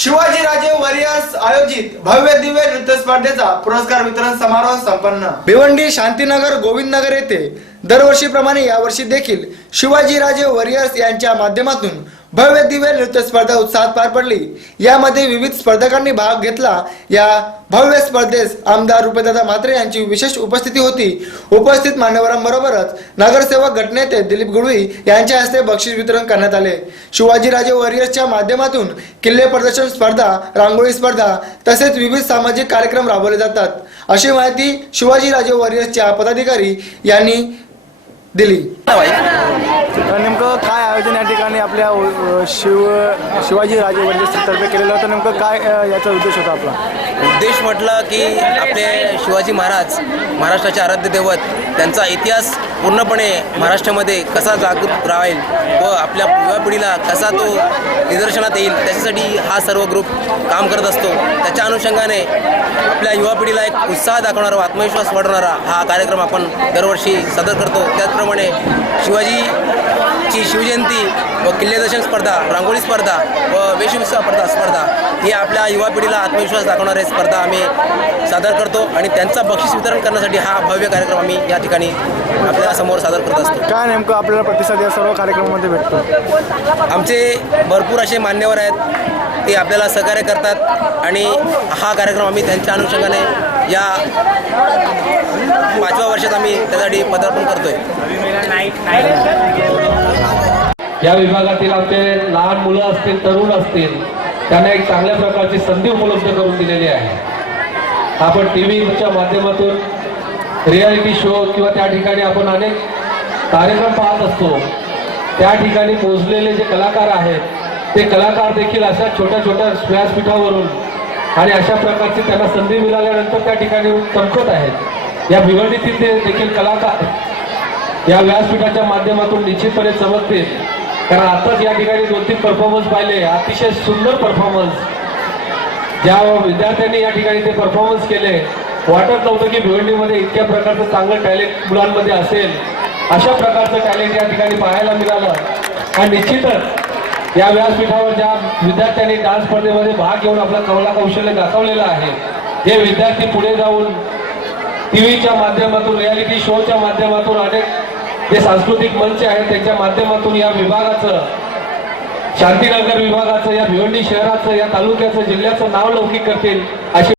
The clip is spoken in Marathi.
शिवाजीराजे वॉरियर्स आयोजित भव्य दिव्य नृत्य स्पर्धेचा पुरस्कार वितरण समारोह संपन्न. भिवंडी शांतीनगर गोविंदनगर येथे दरवर्षीप्रमाणे यावर्षी देखील शिवाजीराजे वॉरियर्स यांच्या माध्यमातून भव्य दिव्य नृत्य स्पर्धा उत्साहात पार पडली. यामध्ये विविध स्पर्धकांनी भाग घेतला. या भव्य स्पर्धेस आमदार रुपेदादा म्हात्रे यांची विशेष उपस्थिती होती. उपस्थित मान्यवरांबरोबरच नगरसेवक गटनेते दिलीप गुडवी यांच्या हस्ते बक्षीस वितरण करण्यात आले. शिवाजीराजे वॉरियर्सच्या माध्यमातून किल्ले प्रदर्शन स्पर्धा रांगोळी स्पर्धा तसेच विविध सामाजिक कार्यक्रम राबवले जातात. अशी माहिती शिवाजीराजे वॉरियर्सच्या पदाधिकारी यांनी दिली. नेमकं काय आयोजन या ठिकाणी? आपल्या अ, शिव शिवाजी राजे तर्फे केलेलं होतं. नेमकं काय याचा उद्देश होता आपला? उद्देश म्हटलं की आपले शिवाजी महाराज महाराष्ट्राचे आराध्य दैवत त्यांचा इतिहास पूर्णपणे महाराष्ट्रामध्ये कसा जागृत राहील व आपल्या युवा पिढीला कसा तो निदर्शनात येईल त्याच्यासाठी हा सर्व ग्रुप काम करत असतो. त्याच्या अनुषंगाने आपल्या युवा पिढीला एक उत्साह दाखवणारा व आत्मविश्वास वाढवणारा हा कार्यक्रम आपण दरवर्षी सादर करतो. त्याचप्रमाणे शिवाजी शिवाजीची शिवजयंती व किल्लेदर्शन स्पर्धा रांगोळी स्पर्धा व वेशभूषा स्पर्धा स्पर्धा ही आपल्या युवा पिढीला आत्मविश्वास दाखवणारे स्पर्धा आम्ही सादर करतो आणि त्यांचा बक्षीस वितरण करण्यासाठी हा भव्य कार्यक्रम आम्ही या ठिकाणी आपल्यासमोर सादर करत असतो. काय नेमकं आपल्याला प्रतिसाद या सर्व कार्यक्रमामध्ये भेटतो? आमचे भरपूर असे मान्यवर आहेत ते आपल्याला सहकार्य करतात आणि हा कार्यक्रम आम्ही त्यांच्या अनुषंगाने या पाचव्या वर्षात आम्ही त्यासाठी पदार्पण करतोय. या विभागातील आमचे लहान मुलं असतील तरुण असतील त्यांना एक चांगल्या प्रकारची संधी उपलब्ध करून दिलेली आहे. आपण टी व्हीच्या माध्यमातून रियालिटी शो किंवा त्या ठिकाणी आपण अनेक कार्यक्रम पाहत असतो. त्या ठिकाणी पोचलेले जे कलाकार आहेत ते कलाकार देखील अशा छोट्या छोट्या व्यासपीठावरून आणि अशा प्रकारची त्यांना संधी मिळाल्यानंतर त्या ठिकाणी चमकत आहेत. या भिवंडीतील ते देखील कलाकार या व्यासपीठाच्या माध्यमातून निश्चितपणे चमकतील. कारण आताच या ठिकाणी दोन तीन परफॉर्मन्स पाहिले. अतिशय सुंदर परफॉर्मन्स ज्या विद्यार्थ्यांनी या ठिकाणी ते परफॉर्मन्स केले वाटत नव्हतं की भिवंडीमध्ये इतक्या प्रकारचं चांगलं टॅलेंट मुलांमध्ये असेल. अशा प्रकारचं टॅलेंट या ठिकाणी पाहायला मिळालं. आणि निश्चितच या व्यासपीठावर ज्या विद्यार्थ्यांनी डान्स स्पर्धेमध्ये भाग घेऊन आपलं कवला कौशल्य दाखवलेलं आहे हे विद्यार्थी पुढे जाऊन टी व्हीच्या माध्यमातून रियालिटी शोच्या माध्यमातून अनेक जे सांस्कृतिक मंच आहेत त्याच्या माध्यमातून या विभागाचं शांतीनगर विभागाचं या भिवंडी शहराचं या तालुक्याचं जिल्ह्याचं नाव लौकिक करतील अशी